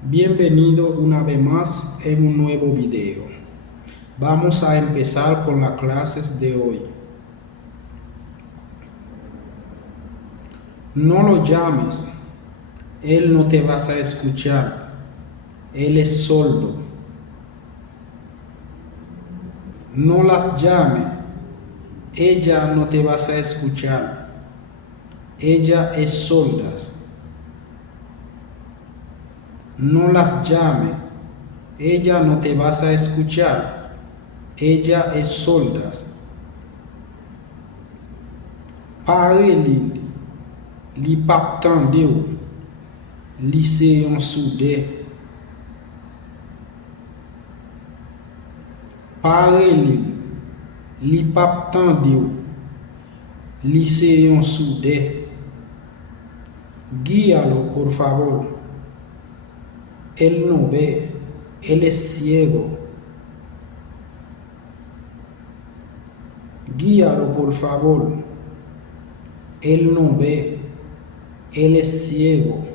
Bienvenido una vez más en un nuevo video. Vamos a empezar con las clases de hoy. No lo llames, él no te va a escuchar, él es sordo. No las llame, ella no te va a escuchar, ella es sorda. No las llame, ella no te va a escuchar, ella es sorda. Parle li pap tande ou, li se yon soude. Parle li pap tande ou, li se yon soude. Guíalo, por favor. Él no ve, él es ciego. Guíalo, por favor. Él no ve, él es ciego.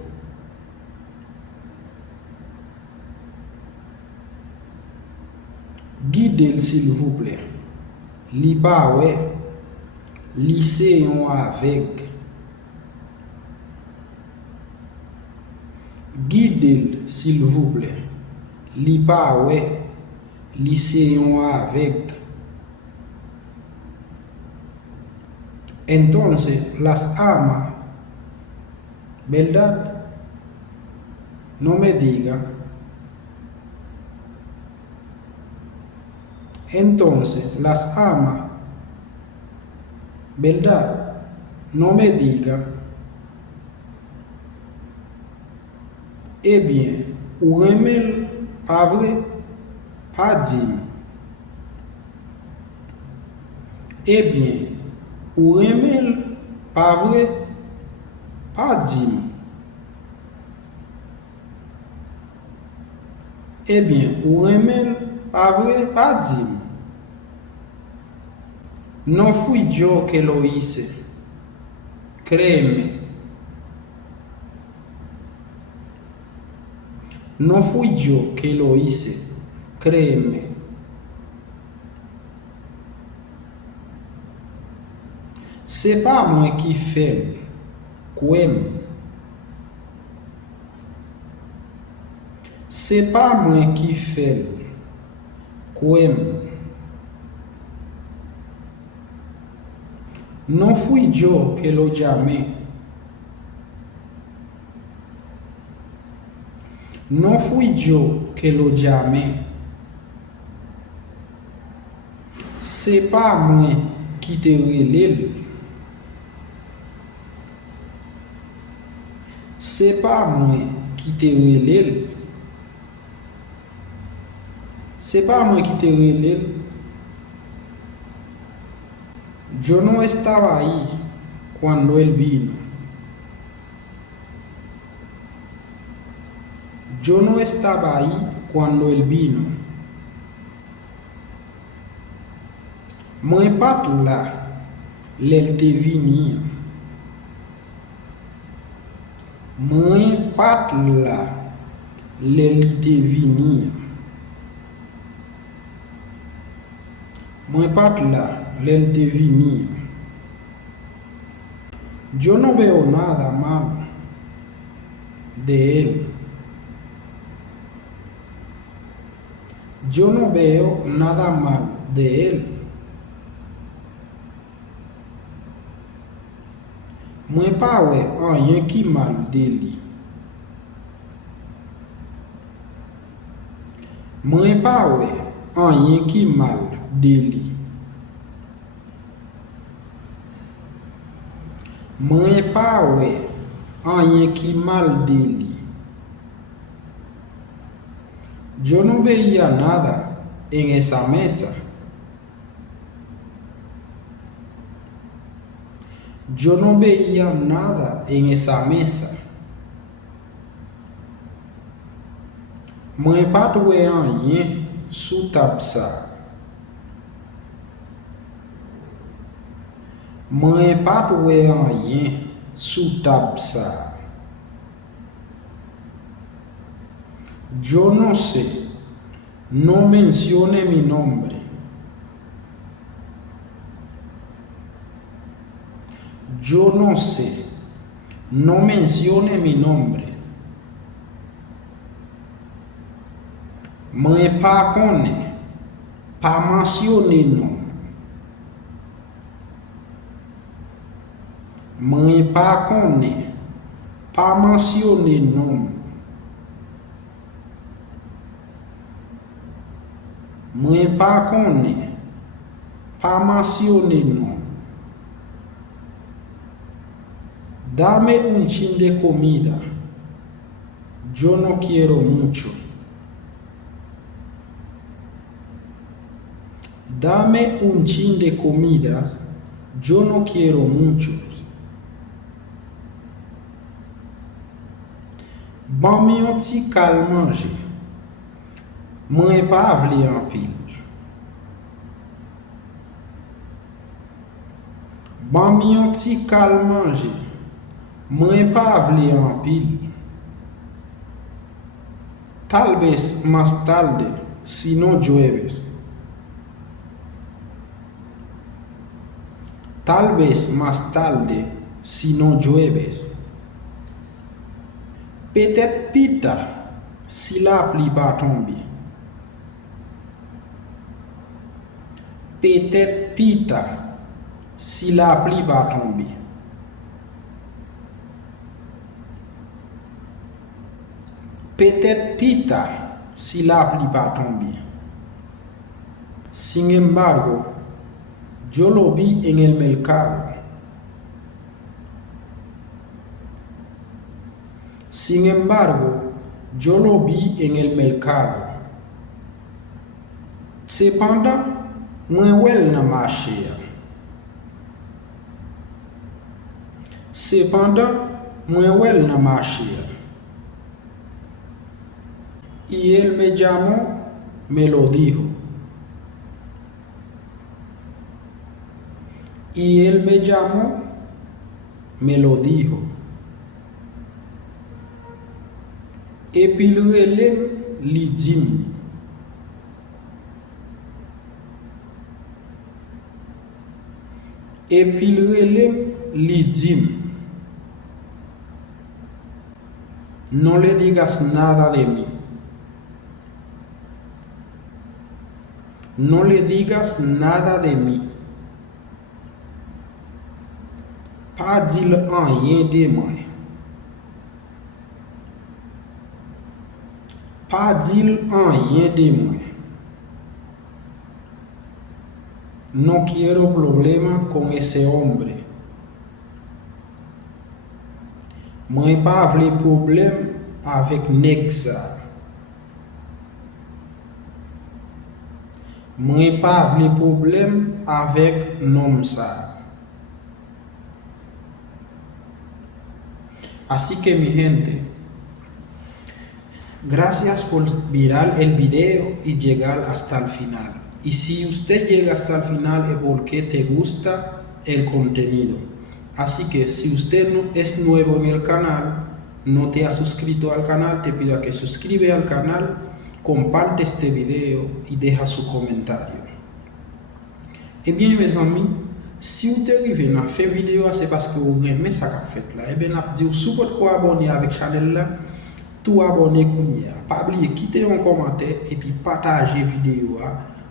Guide-le, s'il vous plaît. Li pa we, li se yon avek. Guide-le, s'il vous plaît. Li pa we, li se yon avek. Entonces las ama, ¿verdad? No me diga. Entonces las ama, ¿verdad? No me diga. Eh bien, ou remel, pas vrai? Pas dit. Eh bien, ou remel, pas vrai? Pas dit. Eh bien, ou remel, pas vrai? Pas dit. No fui yo que lo hice. Créeme. No fui yo que lo hice. Créeme. C'est pas moi qui fais. Kwem. C'est pas moi qui fais. Kwem. No fui yo que lo llamé. No fui yo que lo llamé. C'est pas moi qui te relève. C'est pas moi qui te relève. C'est pas moi qui te relève. Yo no estaba ahí cuando él vino. Yo no estaba ahí cuando él vino. Moi pat la, l'el te vini. Moi pat la, l'el te vini. Moi pat la, l'el te vini. Yo no veo nada malo de él. Yo no veo nada mal de él. Mwen pa we anyen ki mal de li. Mwen pa we anyen ki mal de li. Mwen pa we anyen ki mal de li. Yo no veía nada en esa mesa. Yo no veía nada en esa mesa. Mwen pat we anyen sou tab sa. Mwen pat we anyen sou tab sa. Yo no sé. No mencione mi nombre. Yo no sé. No mencione mi nombre. Mwen pa konnen. Pa mentionne nom. Mwen pa konnen. Pa mentionne nom. Mwen pa konnen. Pa mentionne nom. Dame un chin de comida. Yo no quiero mucho. Dame un chin de comida. Yo no quiero mucho. Ban mi yon ti kal manje. Mwen pa vle an pil. Ban mi yon ti kal manje. Mwen pa vle an pil. Tal vez más tarde, si no llueves. Tal vez más tarde, si no llueves. Peut-être plus tard, si la pluie va tomber. Peut-être plus tard, si la pluie va tomber. Peut-être plus tard, si la pluie va tomber. Sin embargo, yo lo vi en el mercado. Sin embargo, yo lo vi en el mercado. Cependant, mwen wel nan marché. Cependant, mwen wel nan marché. Y él me llamó, me lo dijo. Y él me llamó, me lo dijo. Et puis le relève li dim. Et puis le relève li dim. No le digas nada de mí. No le digas nada de mí. Pa dil rien de moi. Pa dil rien de moi. No quiero problema con ese hombre. Mwen pa vle problème avec nèg sa. Mwen pa vle problème avec nom sa. Así que mi gente, gracias por mirar el video y llegar hasta el final. Y si usted llega hasta el final es porque te gusta el contenido. Así que si usted no es nuevo en el canal, no te ha suscrito al canal, te pido que suscribe al canal, comparte este video y deja su comentario. Et bien mes amis, si vous arrivez à faire vidéo, c'est parce que vous aimez ça qu'a fait là. Et bien, je vous souhaite de abonner avec la chaîne là, tout abonner comme hier. Pas oublier quitter un commentaire et puis partager vidéo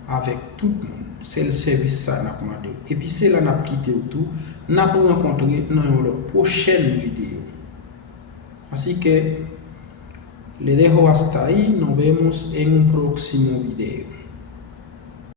avec tout le monde. C'est le service ça n'a demandé. Et puis c'est là n'a quitté tout, n'a pour rencontrer dans une prochaine vidéo. Así que le dejo hasta ahí, nos vemos en un próximo video.